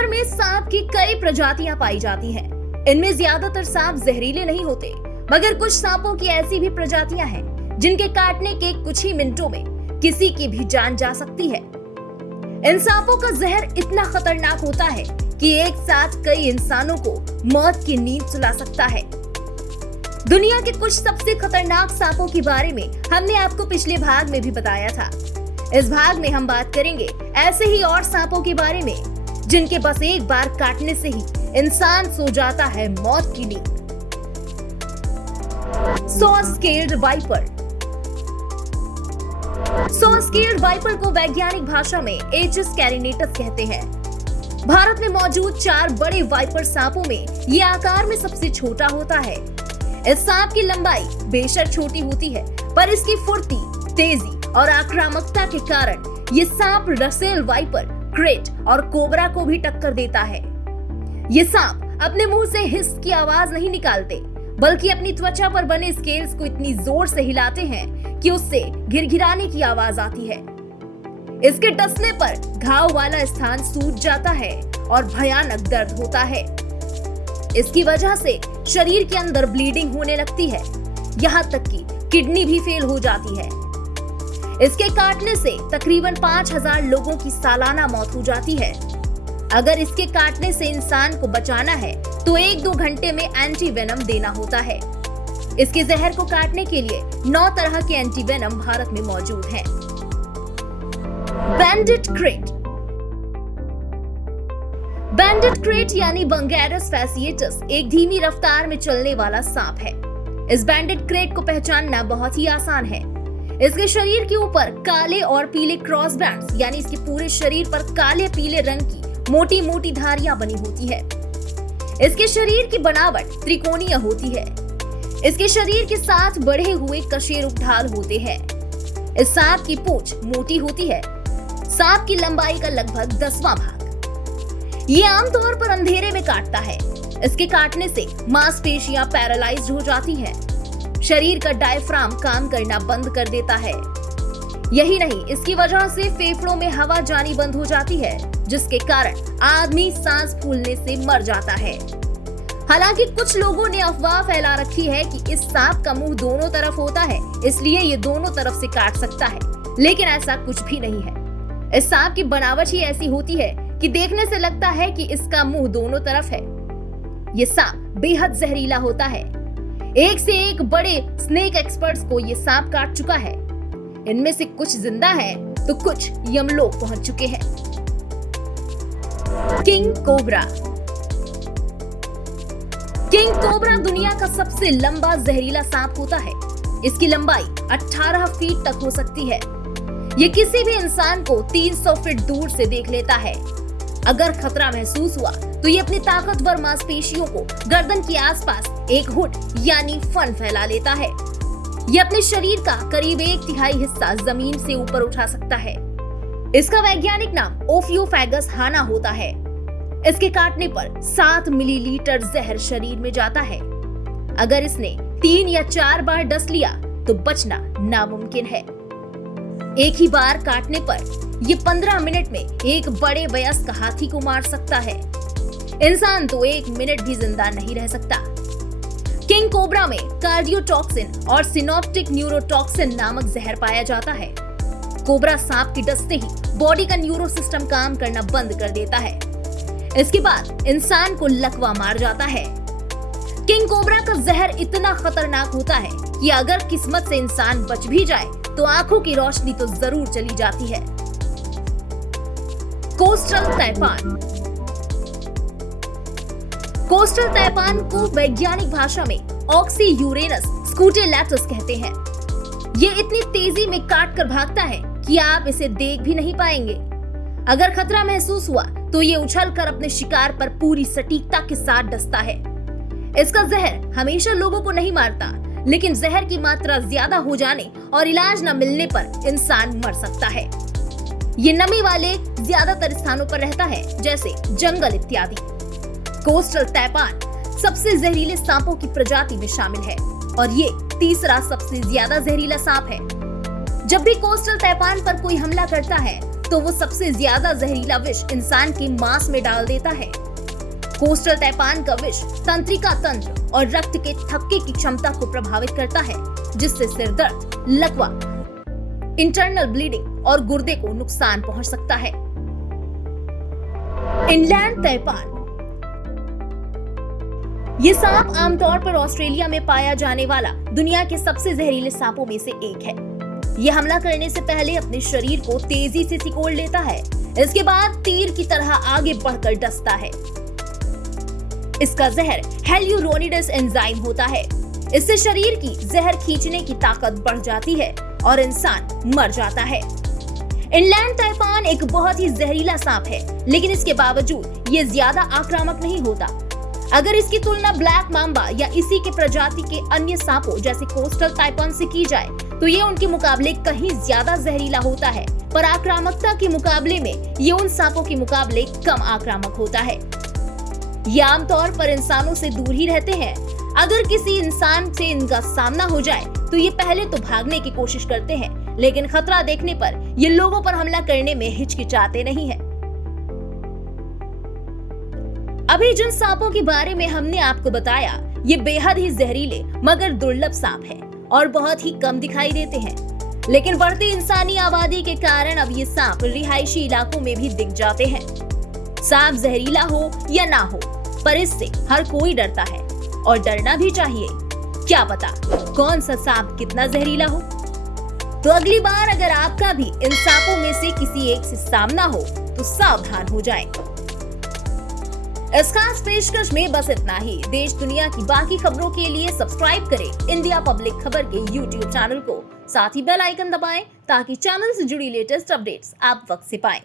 भर में सांप की कई प्रजातियां पाई जाती हैं। इनमें ज्यादातर सांप जहरीले नहीं होते, मगर कुछ सांपों की ऐसी भी प्रजातियां हैं जिनके काटने के कुछ ही मिनटों में किसी की भी जान जा सकती है। इन सांपों का जहर इतना खतरनाक होता है कि एक साथ कई इंसानों को मौत की नींद सुला सकता है। दुनिया के कुछ सबसे खतरनाक सांपों के बारे में हमने आपको पिछले भाग में भी बताया था। इस भाग में हम बात करेंगे ऐसे ही और सांपों के बारे में जिनके बस एक बार काटने से ही इंसान सो जाता है मौत की नींद। Saw scaled viper. Saw scaled viper को वैज्ञानिक भाषा में एचिस कैरिनेटस कहते हैं। भारत में मौजूद 4 बड़े वाइपर सांपों में ये आकार में सबसे छोटा होता है। इस सांप की लंबाई बेशक छोटी होती है, पर इसकी फुर्ती, तेजी और आक्रामकता के कारण ये सांप रसेल वाइपर, क्रेट और कोबरा को भी टक्कर देता है। ये सांप अपने मुंह से हिस की आवाज नहीं निकालते, बल्कि अपनी त्वचा पर बने स्केल्स को इतनी जोर से हिलाते हैं कि उससे घिरघिराने की आवाज आती है। इसके डसने पर घाव वाला स्थान सूज जाता है और भयानक दर्द होता है। इसकी वजह से शरीर के अंदर ब्लीडिंग होने लगती है, यहाँ तक कि किडनी भी फेल हो जाती है। इसके काटने से तकरीबन 5000 लोगों की सालाना मौत हो जाती है। अगर इसके काटने से इंसान को बचाना है तो 1-2 घंटे में एंटी वेनम देना होता है। इसके जहर को काटने के लिए 9 तरह के एंटी वेनम भारत में मौजूद हैं। Bandit crate. बैंडिट क्रेट यानी बंगैरस फैसिएटस एक धीमी रफ्तार में चलने वाला सांप है। इस बैंडिट क्रेट को पहचानना बहुत ही आसान है। इसके शरीर के ऊपर काले और पीले क्रॉस बैंड्स यानी इसके पूरे शरीर पर काले पीले रंग की मोटी मोटी धारियां बनी होती है। इसके शरीर की बनावट त्रिकोणीय होती है। इसके शरीर के साथ बढ़े हुए कशेरुक ढाल होते हैं। इस सांप की पूंछ मोटी होती है। सांप की लंबाई का लगभग 10वां भाग। ये आमतौर पर अंधेरे में काटता है। इसके काटने से मांसपेशियां पैरालाइज्ड हो जाती हैं। शरीर का डायफ्राम काम करना बंद कर देता है। यही नहीं, इसकी वजह से फेफड़ों में हवा जानी बंद हो जाती है, जिसके कारण आदमी सांस फूलने से मर जाता है। हालांकि कुछ लोगों ने अफवाह फैला रखी है कि इस सांप का मुंह दोनों तरफ होता है, इसलिए ये दोनों तरफ से काट सकता है, लेकिन ऐसा कुछ भी नहीं है। इस सांप की बनावट ही ऐसी होती है कि देखने से लगता है कि इसका मुंह दोनों तरफ है। ये सांप बेहद जहरीला होता है। एक से एक बड़े स्नेक एक्सपर्ट्स को ये सांप काट चुका है। इनमें से कुछ जिंदा हैं, तो कुछ यमलोक पहुंच चुके हैं। King cobra. किंग कोबरा दुनिया का सबसे लंबा जहरीला सांप होता है। इसकी लंबाई 18 फीट तक हो सकती है। ये किसी भी इंसान को 300 फीट दूर से देख लेता है। अगर खतरा महसूस हुआ तो ये अपनी ताकतवर मांसपेशियों को गर्दन के आसपास एक हुड यानी फन फैला लेता है। ये अपने शरीर का करीब 1/3 हिस्सा जमीन से ऊपर उठा सकता है। इसका वैज्ञानिक नाम ओफियोफैगस हाना होता है। इसके काटने पर 7 मिलीलीटर जहर शरीर में जाता है। अगर इसने 3 या 4 बार डस लिया तो बचना नामुमकिन है। एक ही बार काटने पर ये 15 मिनट में एक बड़े वयस्क हाथी को मार सकता है। इंसान तो 1 मिनट भी जिंदा नहीं रह सकता। किंग कोबरा में कार्डियोटॉक्सिन और सिनोप्टिक न्यूरोटॉक्सिन नामक जहर पाया जाता है। कोबरा सांप के डसते ही बॉडी का न्यूरो सिस्टम काम करना बंद कर देता है। इसके बाद इंसान को लकवा मार जाता है। किंग कोबरा का जहर इतना खतरनाक होता है कि अगर किस्मत से इंसान बच भी जाए तो आंखों की रोशनी तो जरूर चली जाती है। कोस्टल तैपान। कोस्टल तैपान को वैज्ञानिक भाषा में ऑक्सीयूरेनस स्कूटेलैटस कहते हैं। ये इतनी तेजी में काट कर भागता है कि आप इसे देख भी नहीं पाएंगे। अगर खतरा महसूस हुआ तो ये उछलकर अपने शिकार पर पूरी सटीकता के साथ डसता है। इसका जहर हमेशा लोगों को नहीं मारता, लेकिन जहर की मात्रा ज्यादा हो जाने और इलाज न मिलने पर इंसान मर सकता है। ये नमी वाले ज्यादातर स्थानों पर रहता है, जैसे जंगल इत्यादि। कोस्टल तैपान सबसे जहरीले सांपों की प्रजाति में शामिल है और ये तीसरा सबसे ज्यादा जहरीला सांप है। जब भी कोस्टल तैपान पर कोई हमला करता है तो वो सबसे ज्यादा जहरीला विष इंसान के मांस में डाल देता है। कोस्टल तैपान का विष तंत्रिका तंत्र और रक्त के थक्के की क्षमता को प्रभावित करता है, जिससे सिर दर्द, लकवा, इंटरनल ब्लीडिंग और गुर्दे को नुकसान पहुंच सकता है। इनलैंड तैपान। ये सांप आमतौर पर ऑस्ट्रेलिया में पाया जाने वाला दुनिया के सबसे जहरीले सांपों में से एक है। ये हमला करने से पहले अपने शरीर को तेजी से सिकोड़ लेता है, इसके बाद तीर की तरह आगे बढ़कर डसता है। इसका जहर हेल्यूरोनिडस एंजाइम होता है। इससे शरीर की जहर खींचने की ताकत बढ़ जाती है और इंसान मर जाता है। इनलैंड तैपान एक बहुत ही जहरीला सांप है, लेकिन इसके बावजूद ये ज्यादा आक्रामक नहीं होता। अगर इसकी तुलना ब्लैक मांबा या इसी के प्रजाति के अन्य सांपों जैसे कोस्टल तैपान से की जाए तो ये उनके मुकाबले कहीं ज्यादा जहरीला होता है, पर आक्रामकता के मुकाबले में ये उन सांपों के मुकाबले कम आक्रामक होता है। ये आमतौर पर इंसानों से दूर ही रहते हैं। अगर किसी इंसान से इनका सामना हो जाए तो ये पहले तो भागने की कोशिश करते हैं, लेकिन खतरा देखने पर ये लोगों पर हमला करने में हिचकिचाते नहीं हैं। अभी जिन सांपों के बारे में हमने आपको बताया, ये बेहद ही जहरीले मगर दुर्लभ सांप हैं और बहुत ही कम दिखाई देते हैं। लेकिन बढ़ती इंसानी आबादी के कारण अब ये सांप रिहायशी इलाकों में भी दिख जाते हैं। सांप जहरीला हो या ना हो, पर इससे हर कोई डरता है और डरना भी चाहिए। क्या पता कौन सा सांप कितना जहरीला हो। तो अगली बार अगर आपका भी इन सांपों में से किसी एक से सामना हो तो सावधान हो जाएं। इस खास पेशकश में बस इतना ही। देश दुनिया की बाकी खबरों के लिए सब्सक्राइब करें इंडिया पब्लिक खबर के YouTube चैनल को, साथ ही बेल आइकन दबाएं ताकि चैनल से जुड़ी लेटेस्ट अपडेट्स आप वक्त से पाएं।